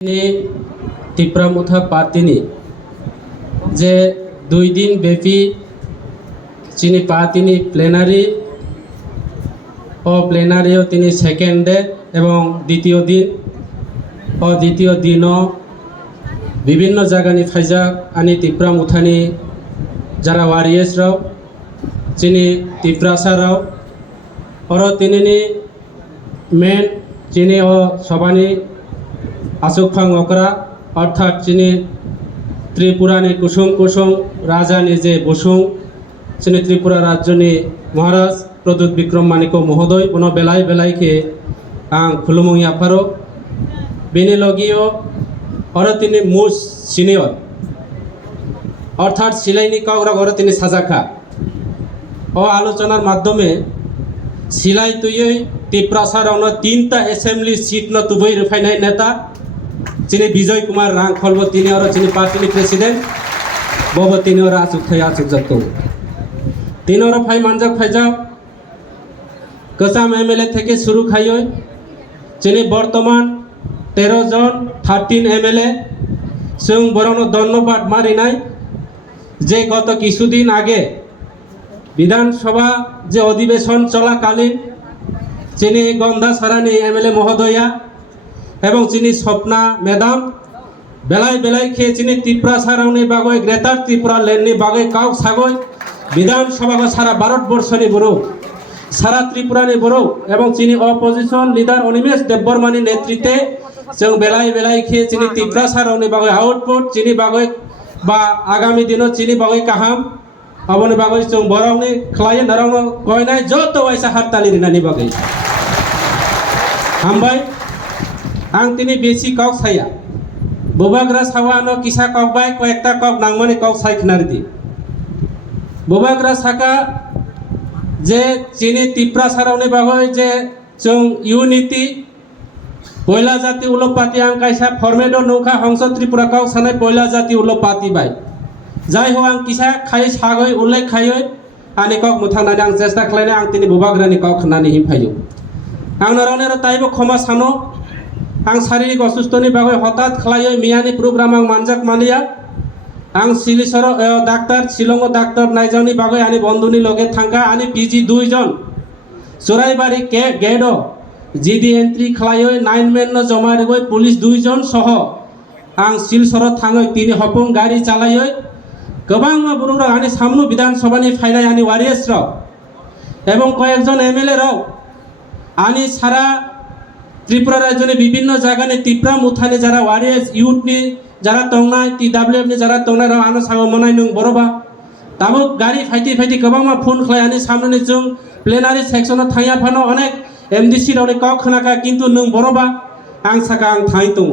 তিনি ত্রিপুরামুথা পাতিনি যে 2 দিন ব্যাপী চিনি পাতিনি প্লেনারি ও প্লেনারিও তিনি সেকেন্ড ডে এবং দ্বিতীয় দিনও বিভিন্ন জায়গানি ফাইজাক আনি ত্রিপুরামুথানি যারা ওয়ারিয়ার্সরাও চিনি ত্রিপুরাসারাও ওর তিনি মেন চিনি ও সবানি আসুকফাং অকরা অর্থাৎ চিনি ত্রিপুরানি কুসুম রাজানি যে বসুং চিনি ত্রিপুরা রাজ্যনি মহারাজ প্রদ্যুৎ বিক্রম মানিক মহোদয় কোনো বেলাইকে আং খুলুমুং আফারো বেনি লগিও অর তিনি মুস সিনিয়র অর্থাৎ সিলাইনি কাউরা ঘরে তিনি সাজাখা ও আলোচনার মাধ্যমে সিলাই তুই ত্রিপুরাসার 3টা অ্যাসেম্বলি সিট ন তুবই রিফাইনাই নেতা চিনি বিজয় কুমার রাং খলব তিনি আর চিনি পার্টিনি প্রেসিডেন্ট বব তিনি আর আসুক থাই আসুক যত তিন আর ফাই মানজাক ফাইজাও কসাম এমএলএ থেকে শুরু খাইয় চিনি বর্তমান 13 জন 13 এমএলএ সুং বরং ধন্যবাদ মারি নাই যে গত কিছুদিন আগে বিধানসভা যে অধিবেশন চলাকালীন চিনি গন্ধা সারানি এমএলএ মহোদয়া এবং চিনি স্বপ্না ম্যাডাম বেলায় খেয়ে চিনি ত্রিপুরা সারাউনি বাগৈ গ্রেটার ত্রিপুরা ল্যান্ডনি বাগৈ কাউক সাগৈ বিধানসভা সারা ভারতবর্ষনি বড়ো সারা ত্রিপুরানি বড়ো এবং চিনি অপোজিশন লিডার অনিমেষ দেববর্মানি নেতৃত্বে जों बेलाय खेये चिनी ত্রিপুরা সারাউনি बागै आउटपुट चिनी बागै बा आगामी दिनों चिनी बागै काहाम अबनि बागै जों बरावनि खलाय नरावनो गयनाय जत वाइसा हारतालि रिनानि बागै हामबाय आं तिनि बेसि कक साया बोबाग्रा सावानो किसा ककबाय कयेकटा कक नांगमानि कक सायखनारिदि बोबाग्रा साका जे चिनी त्रिपुरा सारावनि बागै जे जों यूनिटी पयला जाति उलपाति आं कायसा फर्मेट नौखा हंस त्रिपुरा काउ सानाय पयला जाति उलपाति बाय जाय हो आं किसा खाय सागै उल्लेख खाय आनि कक मुथांनानै आं चेष्टा खालायनाय आं तिनि बोबाग्रानि कक होननानै हिफायो आं नरावनेर ताइबो क्षमा सानो आं शारीरिक असुस्थनि बागै हठात खालायो मियानि प्रोग्राम आं मानजाक मानिया आं सिलिसर डाक्टर शिलंग डाक्टर नायजावनि बागै आनि बंधुनि लगे थांगा आनि पिजि 2 जन चोराइबारि गेडो जिडी एंट्री खालायो 9 मेन न जमा रेगै पुलिस 2 जन सह आं सिलसर थाङै तिनि हपुं गाड़ी चालायो गोबां बरुरा आनि सामनु विधानसभानि फायनाय आनि वारियार्स राव एवं कयेकजन एमएलए राव आनि सारा त्रिपुरा राज्यनि विभिन्न जायगानि त्रिपुरा मुथानि जारा वारियार्स यूथनि जारा तंनाय टीडब्ल्यूएफ नि जारा तंनाय राव आनो सागो मनाय नों बरोबा दाबो गाड़ी फाइति गोबां मा फोन खालाय आनि सामने जों प्लेनारि सेक्सनाव थाया फानो अनेक एमडीसी रावनि कक खोनाका किन्तु नों बरोबा आं साका आं थाङै दङ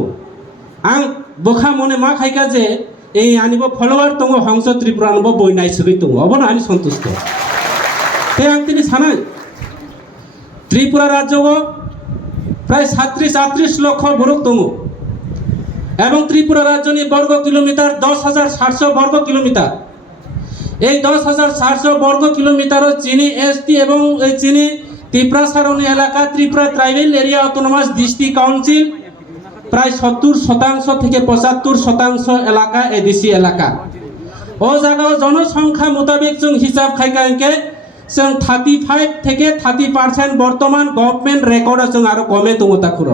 आं बोखा मने मा खायका जे এই আনিব ফলোয়ার দङ हंस त्रिपुरा नबो बयनाय सगै दङ अबनो आनि सन्तुष्ट ते आं तिनि सानाय त्रिपुरा राज्यको प्राय 37 লক্ষ বরক दङ এবং ত্রিপুরা রাজ্যনি বর্গ কিলোমিটার 10,700 বর্গ কিলোমিটার এই 10,700 বর্গ কিলোমিটার চিনি এসটি এবং এই চিনি ত্রিপুরা সারাউনি এলাকা Tripura tribal area autonomous district council প্রায় 70% থেকে 75% এলাকা এডিসি এলাকা ও জায়গা জনসংখ্যা মোতাবেক जों হিসাব খাইকাকে जों 35 থেকে 30% বর্তমান গভর্নমেন্ট রেকর্ড जों আরো কমে দङতা খুর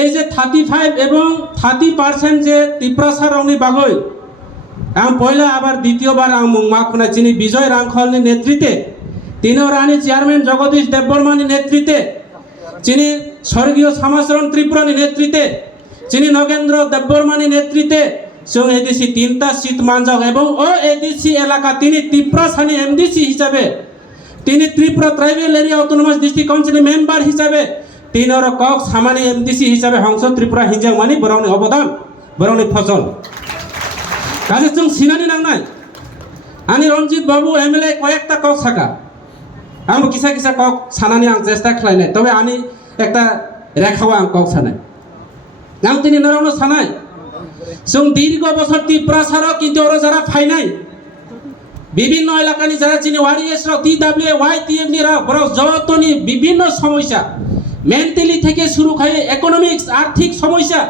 এই যে 35 এবং 30% যে ত্রিপুরা সারাউনি বাগৈ আং পয়লা আবার দ্বিতীয়বার আং মুংমা খুনা চিনি বিজয় রাংখলনি নেতৃত্বে तीनों रानी चेयरमैन जगदीश देवबर्मानी नेतृत्वे चिनी स्वर्गीय समाचरण त्रिपुरानी नेतृत्वे चिनी नगेंद्र देवबर्मानी नेतृत्वे जों एडिसी 3टा सीट मानजाक एवं ओ एडिसी एलाका तिनी त्रिपुरा सानि एमडीसी हिसाबे तिनी Tripura tribal area autonomous district council member हिसाबे तीनों कक सामानी एमडीसी हिसाबे हंस त्रिपुरा हिंजाक मानि बरावनि अवदान बरावनि फसल काजे जों सिनानि नांनाय आनि रंजित बाबू एमएलए कयेकटा कक साका आं किसा कक सानानि आं चेष्टा खालायनाय तबे आनि एकटा रेखावा आं कक सानाय आं तिनि नरावनो सानाय जों दीर्घ बছর ত্রিপুরা साराव किन्तु ओरो जारा फायनाय विभिन्न एलाकानि जारा चिनि वारियार्स राव टीडब्ल्यूए वाईटीएफ नि राव बराव जतनि विभिन्न समस्या मेंटाली থেকে শুরু করে ইকোনমিক্স আর্থিক সমস্যা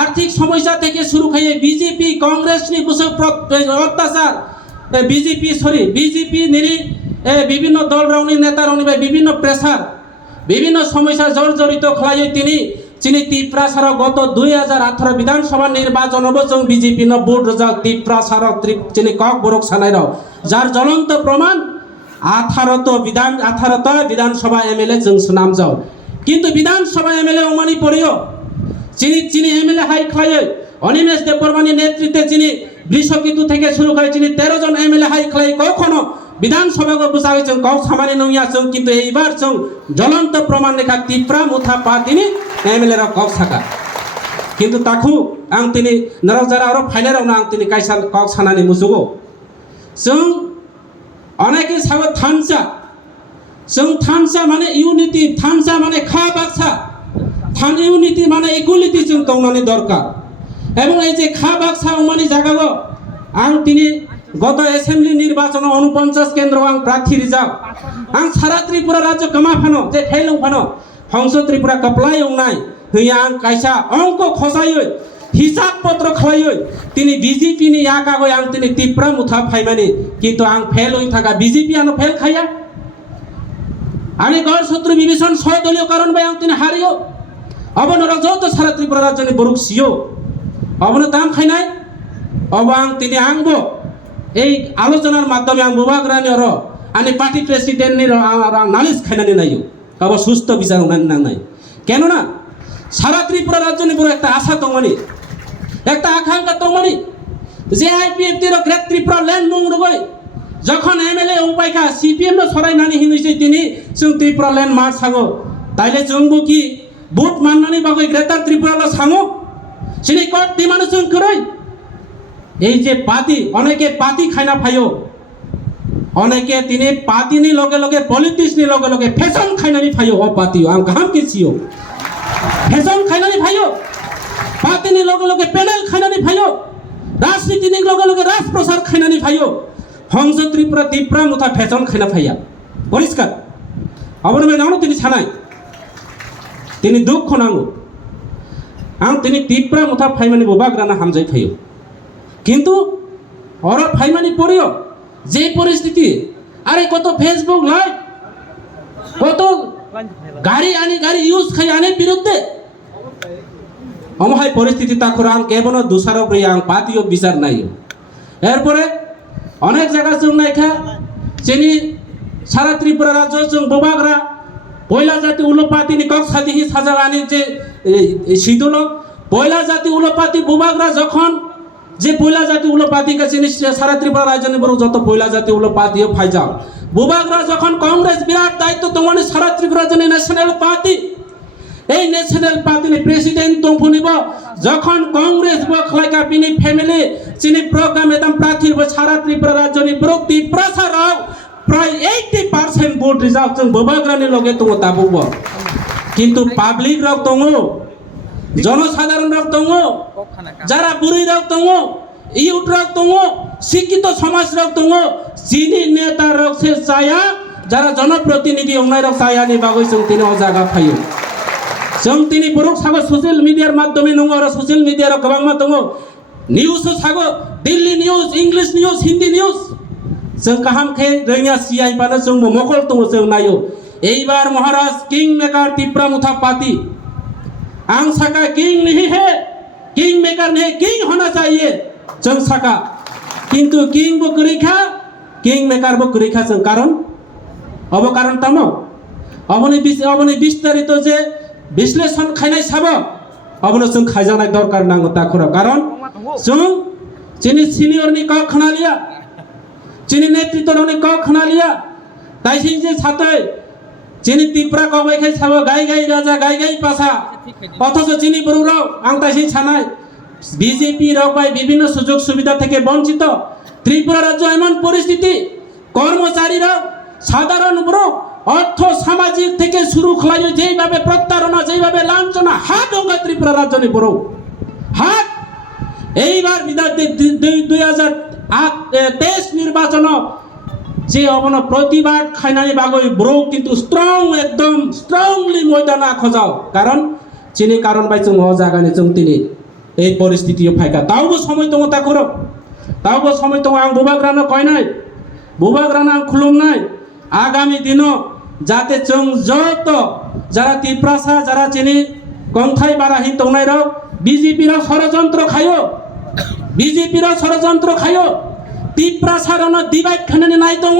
আর্থিক সমস্যা থেকে শুরু করে বিজেপি কংগ্রেস নি বসে অত্যাচার বিজেপি নিরি বিভিন্ন দল রাউনি নেতা রাউনি বিভিন্ন প্রেসার বিভিন্ন সমস্যা জর্জরিত খাই তিনি ত্রিপ্রাসার গত 2018 বিধানসভা নির্বাচন অবচং বিজেপি ন ভোট রেজাল্ট ত্রিপ্রাসার তিনি কক বরক সানাই যার জ্বলন্ত প্রমাণ 18টা বিধানসভা এমএলএ जों নাম যাও কিন্তু বিধানসভা এমএলএ ওমানি পড়িও চিনি এমএলএ হাই খায় অনিমেষ দেববর্মানির নেতৃত্বে বৃষকেতু থেকে শুরু করে 13 জন এমএলএ হাই খায় কখনো বিধানসভাকে বুঝাই কক সামানি নইয়া কিন্তু এইবার জ্বলন্ত প্রমাণ লেখা ত্রিপুরা মুথা পা তিনি এমএলএ কক থাকা কিন্তু তাকু আং তিনি নরজারা আরো ফাইনাল আং তিনি কাইসা কক সানানি মুসুগো অনেকে সাগো থানসা মানে ইউনিটি থানসা মানে খা বাক্সা থান ইউনিটি মানে ইকুয়ালিটি তংনানি দরকার এবং এই যে খা বাক্সা উমানি জায়গা আং তিনি গত অ্যাসেম্বলি নির্বাচন 49 কেন্দ্র আং প্রার্থী রিজার্ভ আং সারা ত্রিপুরা রাজ্য কামা ফানো যে ফেলং ফানো হংস ত্রিপুরা কাপলাই নাই হইয়া আং কাইসা অঙ্ক খসাই হিসাব পত্র খাই তিনি বিজেপি নি ইয়াক আগৈ আং তিনি ত্রিপুরা মুথা ফাইমানি কিন্তু আং ফেল হই থাকা বিজেপি আনো ফেল খাইয়া আমি গড় শত্রু বিভীষণ 6 দলীয় কারণ বাই আং তিনি হারিও অবনর যত সারা ত্রিপুরা রাজ্যনি বরুক সিও অবন দাম খাই নাই অব আং তিনি আংবো এই আলোচনার মাধ্যমে আং বুবাগ্রানি অর আনি পার্টি প্রেসিডেন্ট নি নালিশ খাইনানি নাইও কাব সুস্থ বিচার নাই কেন না সারা ত্রিপুরা রাজ্যনি বড় একটা আশা তংমানি একটা আকাঙ্ক্ষা তংমানি যে আইপিএফ র গ্রেট ত্রিপুরা ল্যান্ড মুংরগই যখন এমএলএ উপায়কা সিপিএম র সরাই নানি হিনইছে তিনি ত্রিপুরা ল্যান্ড মার সাগো তাইলে जोंबो কি বুট মাননানি বাগৈ গ্রেটার ত্রিপুরা ল সাঙো সিনি কট দিমানো করই এই যে পাতি অনেকে পাতি খাইনা ফাইও অনেকে তিনি পাতি নি লগে লগে পলিটিক্স নি লগে লগে ফ্যাশন খাইনানি ফাইও ও পাতি আম কাম কেছিও ফ্যাশন খাইনানি ফাইও পাতি নি লগে লগে প্যানেল খাইনানি ফাইও রাজনীতি নি লগে লগে রাজপ্রসার খাইনানি ফাইও হংস ত্রিপুরা মুথা ফ্যাশন খাইনা ফাইয়া পরিষ্কার অবনমে নাও তিনি ছানাই তিনি দুঃখ নাঙ্গো আং তিনি ত্রিপুরা মুথা ফাইমানি বুবাগ্রানা হামজাই ফাইও কিন্তু অর ফাইমানি পড়িও যে পরিস্থিতি আরে কত ফেসবুক লাইভ কত গাড়ি ইউজ খাই আনে বিরুদ্ধে অমহাই পরিস্থিতি তাকুর আং কেবল দুসারো আং পাতিও বিচার নাই এরপরে অনেক জায়গা নাইখা চিনি সারা ত্রিপুরা রাজ্য বুবাগ্রা পয়লা জাতি উলোপাতি কক সাদিহি সাজা আনি যে সিদুল পয়লা জাতি উলোপাতি বুবাগ্রা যখন যে পয়লা জাতি উলোপাতি কাছে সারা ত্রিপুরা রাজ্যনি বড় যত পয়লা জাতি উলোপাতিও ফাইজাও বুবাগ্রা যখন কংগ্রেস বিরাট দায়িত্ব তোমার সারা ত্রিপুরা জন্য ন্যাশনাল পার্টি এই ন্যাশনাল পার্টি প্রেসিডেন্ট তংফুনিব যখন কংগ্রেস বখলাইকা বিনি ফ্যামিলি চিনি প্রোগ্রাম একদম প্রার্থীর সারা ত্রিপুরা রাজ্যনি বড় ত্রিপ্রাসার প্রায় 80% ভোট রিজার্ভ जों বুবাগ্রানি লগে তো তাবুব কিন্তু পাবলিক রক দङ জনসাধারণ রক দङ যারা বুড়ি রক দङ ইউথ রক দङ শিক্ষিত সমাজ রক দङ চিনি নেতা রক সে চায়া যারা জনপ্রতিনিধি অংনাই রক চায়ানি বাগৈ जों তিনি অজাগা ফাইও जों তিনি বরক সাগো সোশ্যাল মিডিয়ার মাধ্যমে নङ আর সোশ্যাল মিডিয়ার গবাংমা দङ নিউজ সাগো Delhi news English news Hindi news जों काहाम खे रोंया सियाइ पानो जों मकल दङ जों नायो এইবার মহারাজ কিং মেকার ত্রিপুরা মুথা पार्टी आं साका किंग नहीं है किंग मेकर नहीं किंग होना चाहिए जों साका किंतु किंग बो करिखा किंग मेकर बो करिखा जों कारण अब कारण तमो अबनि विस्तारित जे विश्लेषण खाइनाय साबो अबनो जों खाइजानाय दरकार नांगौ ताखुरा कारण जों जिनि सिनियर नि क खनालिया চিনি নেতৃত্ব অনেক খানা লিয়া তাই সেই যে ছাত্রই চিনি ত্রিপুরা কবাই খাই ছাবো গাই রাজা গাই পাশা অথচ চিনি বড়ুরাও আং তাই সেই ছানাই বিজেপি রকবাই বিভিন্ন সুযোগ সুবিধা থেকে বঞ্চিত ত্রিপুরা রাজ্য এমন পরিস্থিতি কর্মচারীরা সাধারণ বড় অর্থ সামাজিক থেকে শুরু খলাই যেইভাবে প্রত্যারণা যেইভাবে লাঞ্ছনা হাত ওগা ত্রিপুরা রাজ্যনি বড় হাত এইবার বিধান 2023 নির্বাচন যে অবন প্রতিবাদ খাইনানি বাগৈ ব্রো কিন্তু একদম স্ট্রংলি ময়দানা খোঁজাও কারণ চিনি কারণ বাই जों জাগানি जों তিনি এই পরিস্থিতিও ফাইকা তাওবো সময় দङ তাखर তাওবো সময় দङ आं बुबाग्रानो কয়नाय बुबाग्रानो आं खुलुमनाय आगामी दिनाव जाहाथे जों जत যারা তিপ্রাসা যারা চিনি কংথাই বারাহি দंनायराव বিজেপিরা ষড়যন্ত্র খায়ো বিজেপিরা ষড়যন্ত্র খায়ো তিপ্রাসারনো ডিভাইড খানানি নাই দङ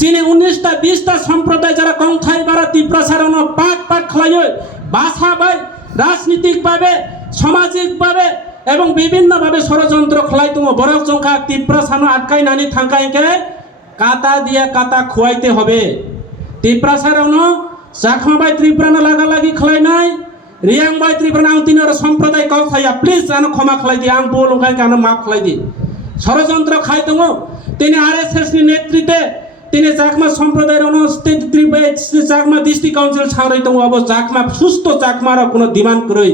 চিনি 19টা 20টা সম্প্রদায় যারা কংথাই বারা তিপ্রাসারনো পাট পাট খায়ো ভাষা বাই রাজনৈতিক ভাবে সামাজিক ভাবে এবং বিভিন্ন ভাবে ষড়যন্ত্র খালাই দङ বরক সংখ্যা তিপ্রাসানো আটকাইনানি থাঙ্কাইকে কাটা দিয়ে কাটা খুয়াইতে হবে তিপ্রাসারনো জাখমাবাই ত্রিপুরানো লাগালাগি খালাইনাই রিয়াংবাই ত্রিপুরানো आं तिनीहरु सम्प्रदाय कौ खाया प्लिज आनो क्षमा खालायदि आं बोलुंगाय आनो माफ खालायदि षড়যন্ত্র खाय दङ तिनी आरएसएस नि नेतृत्वे तिनी जाखमा सम्प्रदायरनो जाखमा डिस्ट्रिक्ट काउन्सिल सावराय दङ अब जाखमा सुस्त जाखमार कोनो डिमान्ड करै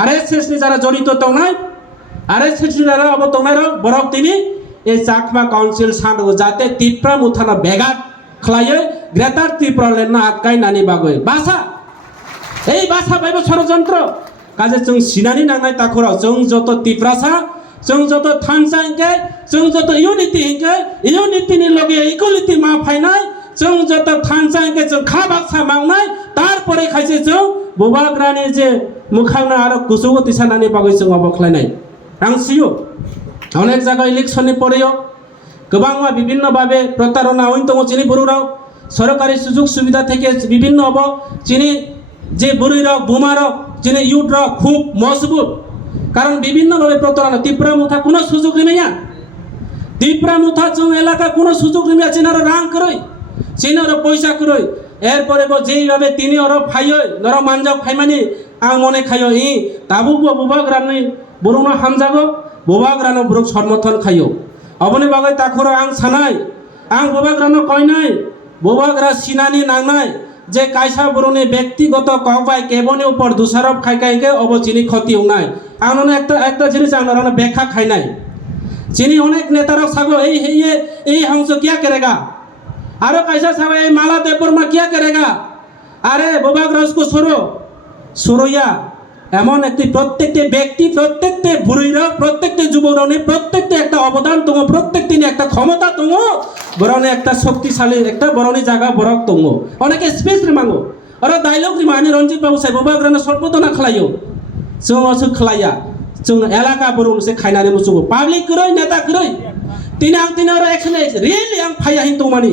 आरएसएस नि जारा जडित दंनाय आरएसएस नि जारा अब दंनाय बरक तिनी ए जाखमा काउन्सिल सानो जाते तिप्रा मुथाना बेगाट खालायो ग्रेटार त्रिपुरा लेन्ना आटकायनानि बागै भाषा এই ভাষা বাইব ষড়যন্ত্র কাজে जों सिनानि नांनाय ताखराव जों जत तिप्रासा जों जत थानसा हिंके जों जत इउनिटिनि लगे इक्वालिटी मा फायनाय जों जत थानसा हिंके जों खा बाक्सा मावनाय तारपरे खायसे जों बुबाग्रानि जे मुखांना आरो गुसुगति सानानि बागै जों अबख्लायनाय आं सियो अनेक जायगा इलेक्शननि परेयो गोबांमा विभिन्न भावे प्रतारना हइन दङ चिनि बरुराव सरकारि सुजुग सुविधा থেকে বিভিন্ন अब चिनि যে বুড়িরক বুমারক যিনি ইউটরক খুব মজবুত কারণ বিভিন্নভাবে প্রতারণা ত্রিপুরা মুথা কোনো সুযোগ নিমিয়া ত্রিপুরা মুথা जों এলাকা কোনো সুযোগ নিমিয়া চিনার রাং করই চিনার পয়সা করই এরপরে যেইভাবে তিনি ওর ফাইয় নর মানজাও ফাইমানি आं মনে খাইও ই তাবু বুবাগ্রানি বরুণ হামজাগো বুবাগ্রানো ব্রুক সমর্থন খাইও অবনি বাগৈ তাখর आं সানাই आं বুবাগ্রানো কয়নাই বুবাগ্রা সিনানি নাংনাই যে কাইসা বরুণে ব্যক্তিগত কবাই কেবনে উপর দুসারব খাইকাইকে অবচিনি ক্ষতি নাই আননে একটা জিনিস আনরানো ব্যাখ্যা খাই নাই চিনি অনেক নেতারা সাগো এই হংস কিয়া করেগা আরো কাইসা সাগো এই মালা দেববর্মা কিয়া করেগা আরে বোবাগ্রাসকো সরোয়া এমন একটি প্রত্যেকটি ব্যক্তি প্রত্যেকটি বুড়িরা প্রত্যেকটি যুবরণে প্রত্যেকটি একটা অবদান দङ প্রত্যেকটি একটা ক্ষমতা দङ বরণে একটা শক্তিশালী একটা বরণে জায়গা বরক দङ অনেকে স্পেস রিমাঙ্গো আরে ডায়লগ রিমানি রঞ্জিত বাবু সাহেব বুবাগ্রানো সর্বদনা খালাयो जों असो खालाया जों एलाका बरं से खायनानै मुसुगो पाब्लिक करय नेता करय तिनी आं तिनी आरो एक्शन रियली आं फाया हिंतो मानि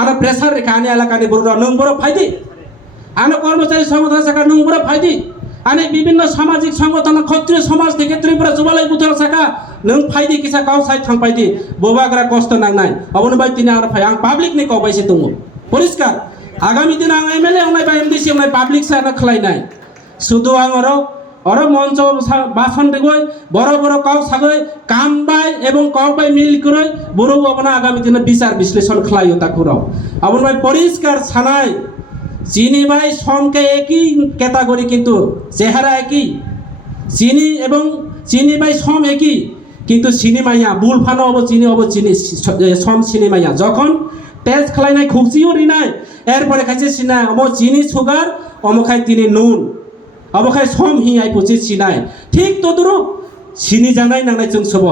आरो प्रेसार रेखा आनि एलाकानि बरं नों बर फायदि आनो कर्मचारी संगठन शाखा नों बर फायदि आने विभिन्न सामाजिक संगठन क्षत्रिय समाज থেকে ত্রিপুরা যুবলাই বুথ শাখা नों फायदि किसा गाव साइड थांपायदि बुबाग्रा कष्ट नांनाय अबनो बाय तिनी आरो फाय आं पाब्लिक नि कबायसे दङ परिष्कार आगामी दिन आं एमएलए होनाय बा एमडीसी होनाय पाब्लिक साना खलायनाय শুধু आं अरो मंच भाषण देगय बड़ बड़ काउ सागय कामबाय एवं काउबाय मिल करय बरो अबना आगामी दिन বিচার বিশ্লেষণ खलायो ताखुराव अबन बाय परिष्कार सानाय চিনি ভাই সমকে একই ক্যাটাগরি কিন্তু চেহারা একই চিনি এবং চিনি ভাই সম একই কিন্তু চিনি মাইয়া বুল ফানো অব চিনি সম চিনি মাইয়া যখন টেস্ট খালাইনাই খুকজিও রিনাই এরপরে খাইছে চিনা অব চিনি সুগার অমখাই তিনি নুন অবখাই সম হি আইপছে চিনাই ঠিক তদরূপ চিনি জানাই নাংনাই जों সব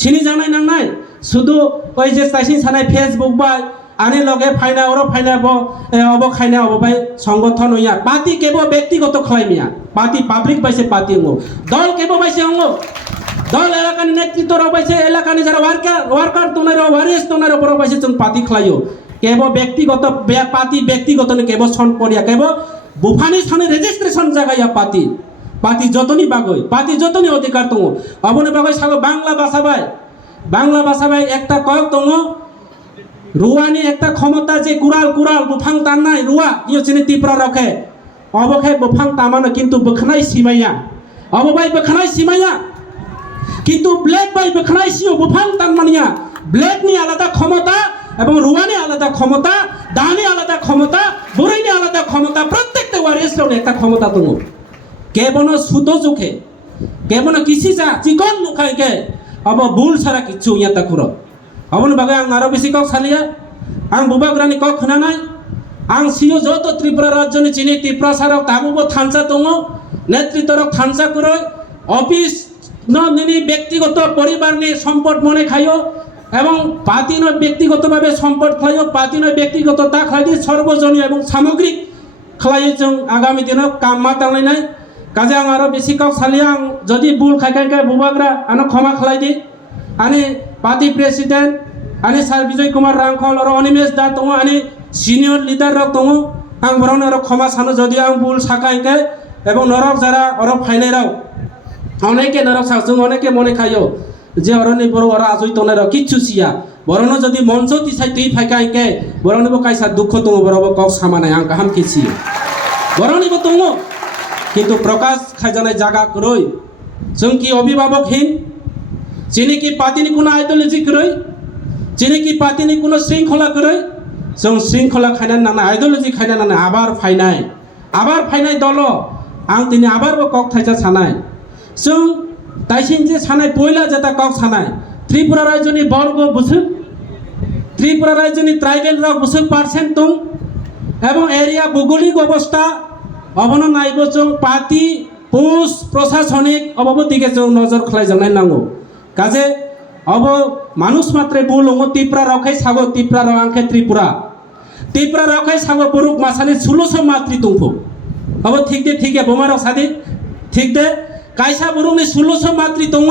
চিনি জানাই নাংনাই শুধু ওই যে চাইছিন সানাই ফেসবুক বাই आने लगे फाइना और फाइना अब खाइना अब भाई संगठन होया पार्टी केबो व्यक्तिगत खलाइमिया पार्टी पब्लिक बाइसे पार्टी हंगो दल केबो बाइसे हंगो दल एलाकानि नेतृत्व रो बाइसे एलाकानि जरा वार्कार तोनाय रो वारिस तोनाय रो बरो बाइसे जों पार्टी खलायो केबो व्यक्तिगत पार्टी व्यक्तिगत ने केबो सन परिया केबो बुफानि साने रेजिस्ट्रेशन जागाया पार्टी जतनी बागय पार्टी जतनी अधिकार दङ अबने बागय सागो बांग्ला भाषा बाय एकटा कक दङ रुआनी एकटा क्षमता जे कुराल बुफां ताननाय रुआ इयो चिनि टिप्रा रखे अबखे बुफां तामानो किन्तु बखनाय सिमाया अबबाय बखनाय सिमाया किन्तु ब्लेक बाय बखनाय सियो बुफां तानमानिया ब्लेक नि आलादा क्षमता एवं रुआनी आलादा क्षमता दानी आलादा क्षमता बुरैनि आलादा क्षमता प्रत्येकटा वारिसनो एकटा क्षमता दङ केबनो सुतो जुखे केबनो किसिजा चिकन नुखायके अब बुल सारा किछु या ताखुरो अबन बागै आं आरो बेसि कक सालिया आं बुबाग्रानि कक खनानाय आं सियो जत त्रिपुरा राज्यनि चिनि टिप्रा साराव ताबुबो थानसा दङ नेतृत्वरक थानसा करय অফিস নিনি ব্যক্তিগত পরিবার নিয়ে সম্পদ মনে খাইও এবং পাতি নয় ব্যক্তিগতভাবে সম্পদ খাইও পাতি নয় ব্যক্তিগত তা খাই সর্বজনীয় এবং সামগ্রিক খাই जों আগামী দিনে কাম মাতাংলাইনাই কাজে आं आरो बेसि काव सालिया आं जदि बुल खायखाय बुबाग्रा आनो क्षमा खालायदि आनि पार्टी प्रेसिडेंट आनि सार विजय कुमार रांखल आरो अनिमेश दा दङ आनि सिनियर लिडार रक दङ आं बरनो आरो क्षमा सानो जदि आं बुल साखायखाय এবং নরক যারা অরব ফাইনাইরাও অনেকে নরক সাকজों অনেকে মনে খাইও যে অরনি বড় ওরা আজই তনের কিচ্ছু সিয়া বরনো যদি মঞ্চ তিসাই তুই ফাইকাইকে বরনিবো কাইসা দুঃখ দङ বরবো কক সামানাय आं गाहाम खिसि बरनिबो दङ কিন্তু প্রকাশ খাইজানাय জায়গা করই जों কি অভিভাবকহীন যিনি কি পাতিনি কোনো আইডিওলজি করই যিনি কি পাতিনি কোনো শৃঙ্খলা করই जों শৃঙ্খলা খাইনা না আইডিওলজি খাইনা না আবার ফাইনাय দল आं दिनै आबारबो कक थाइजा सानाय जों दाइसिन जे सानाय पयला जेता कक सानाय त्रिपुरा राज्यनि बर्ग बुसुक त्रिपुरा राज्यनि ट्राइबेल रक बुसुक पार्सेंट दं एवं एरिया भौगोलिक अवस्था अबनो नायबो जों पार्टी पुलिस प्रशासनिक अबाबो दिगे जों नजर खालायजानाय नांगौ काजे अब मानुष मात्रे बुलङो त्रिपुरा रखाय सागो त्रिपुरा रंखे त्रिपुरा रखाय सागो पुरुक मासानि 1600 मातृ दंफो अब ठीक दे बोमारो सादि ठीक दे कायसा बुरुंनि 1600 मातृ दङ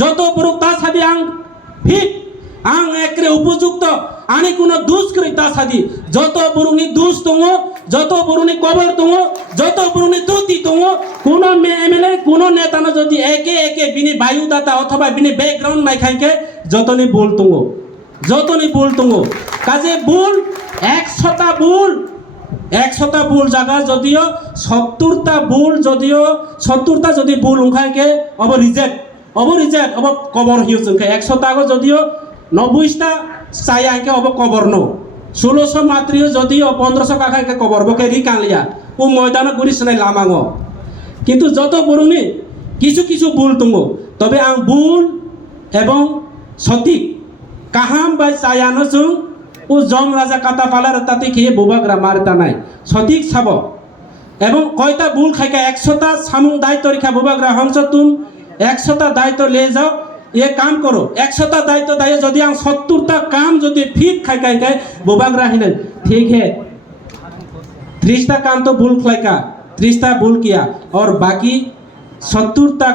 যত बुरुक ता सादि आं फिट आं एकरे उपयुक्त आनि कोनो दुस करै ता सादि যত बुरुंनि दुस दङ যত बुरुंनि कबर दङ যত बुरुंनि त्रुटि दङ कोनो एमएलए कोनो नेतानो जदि एके बिनि बायुदाता अथवा बिनि बैकग्राउंड नायखायके जतनि बुल दङ काजे बुल 100टा बुल 100टा बुल जागा जदियो 70टा बुल जदियो 70टा जदि बुल उखायके अब रिजेक्ट अब कबर हियो जोंखे 100टा गो जदियो 90टा सायाके अब कबर नो 1600 मात्रियो जदियो 1500 काखायके कबर बके रि कांलिया उ मयदान गुरिसनाय लामाङो किन्तु जत बरुनि किछु बुल दङ तबे आं बुल एवं सठिक काहाम बाय सायानो जों ও জম রাজা কাটা পালার তাতে খেয়ে বোবাগ্রা মারতা নাই সঠিক ছাব এবং কয়টা বুল খাইকা 100টা সামুং দায়িত্ব রেখা বোবাগ্রা হংস তুম 100টা দায়িত্ব ले যাও ये काम करो 100टा दायित्व दायो जदि आं 70टा काम जदि फिट खाइकाय बोबाग्रा हिने ठीक है 30टा काम तो बुल खाइका 30टा बुल किया और बाकी 70टा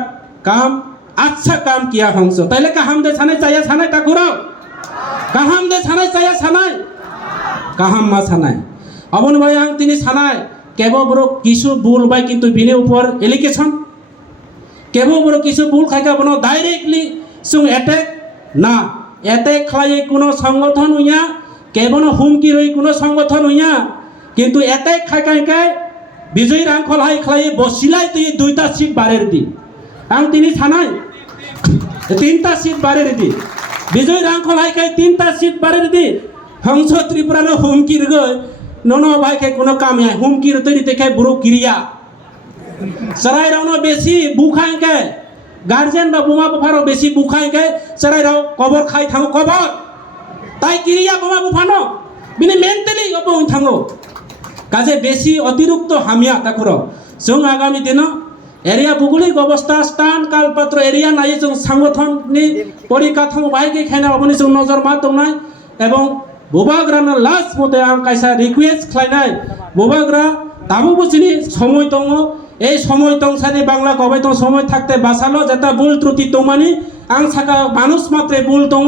काम अच्छा काम किया हंस ताइले का हम दे सानाय चाया सानाय ताकुराव काहाम दे सानाय चाया सानाय काहाम मा सानाय अबन भाई आं तिनि सानाय केबो बरो किछु बुल बाय किन्तु बिनि ऊपर एलिगेशन केबो बरो किछु बुल खाइका बनो डाइरेक्टली सुं अटैक ना अटैक खालाय कोनो संगठन हुइया केबनो हुमकी रई कोनो संगठन हुइया किन्तु अटैक खाइकाय विजय रांखल हाय खालाय बसिलाय तै दुइटा सीट बारेर दि आं तिनि सानाय तीनटा सीट बारेर दि विजय रांखल हायखाय 3टा सीट बारेर दि हंस त्रिपुरा नो हुमकी रगै ननो भाइके कोनो काम है हुमकी तरी तेखाय बुरो किरिया सराय रावनो बेसी बुखायके गार्जियन बा बुमा बुफारो बेसी बुखायके सराय राव कबर खाय थाङो कबर ताई किरिया बुमा बुफानो बिनि मेन्टली अबो थाङो काजे बेसी अतिरिक्त हामिया ताकुरो जों आगामी दिनो एरिया भौगोलिक अवस्था स्थान कालपात्र एरिया नाय जों संगठननि परिकाठामो बायके खायना अबनि जों नजर मा दंनाय एवं बोबाग्रानो लास्ट मते आं कायसा रिक्वेस्ट खालायनाय बोबाग्रा दाबो बुजिनि समय दङ এই সময় তংসানি বাংলা কবে তো সময় থাকতে বাসালো যেটা ভুল ত্রুটি দমানি আং সাকা মানুষ মাত্রে ভুল দङ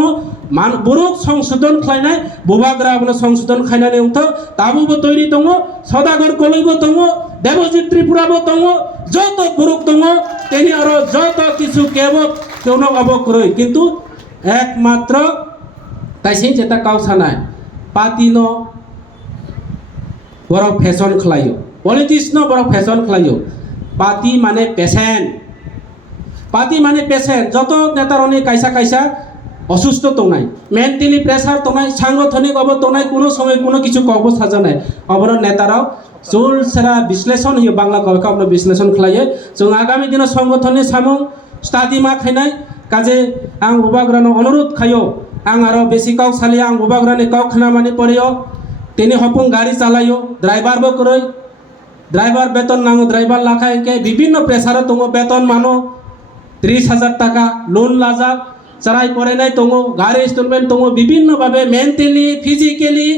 বুরুক সংশোধন খাইনাय बोबाग्रा अपने संशोधन खाइनानै उंथ दाबुबो तैरि दङ सदागर कलैबो दङ देवजित त्रिपुराबो दङ যত बुरुक दङ तेनि आरो যত কিছু কেব केउनो अबक्रय किन्तु एकमात्र ताइसिन जेता काउसानाय पातिनो बर फैशन खलायो पलिटिक्स बर फैशन खलायो पार्टी माने पेशेंट जत नेतारनि कायसा असुस्थ दंनाय मेन्टली प्रेसार दंनाय सांगठनिक अब दंनाय कोनो समय कोनो किछु कबो साजानाय अबर नेताराव जोल सेरा विश्लेषण होयो बांला कबका अपने विश्लेषण खलायो जों आगामी दिन संगठननि सामुं स्टाडी मा खायनाय काजे आं बोबाग्रानो अनुरोध खायो आं आरो बेसि काउ सालि आं बोबाग्रानि काउ खाना माने परियो तेनि हपुं गाड़ी चालायो ड्राइवर बो करय ড্রাইভার বেতন নাঙো ড্রাইভার লাখাইকে বিভিন্ন প্রেসারে তোমার বেতন মানো 30,000 টাকা লোন লাজাক চারাই করে নাই তোমার গাড়ি ইনস্টলমেন্ট তোমার বিভিন্নভাবে মেন্টালি ফিজিক্যালি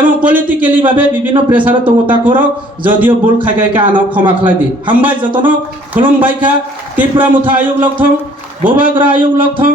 এবং পলিটিক্যালি ভাবে বিভিন্ন প্রেসারে তোমার তা করো যদিও ভুল খাইকে আনক ক্ষমা খালাই দি হামবাই যতন খুলুম বাইখা ত্রিপুরা মুথা আয়োগ লগথং ববাগ্রা আয়োগ লগথং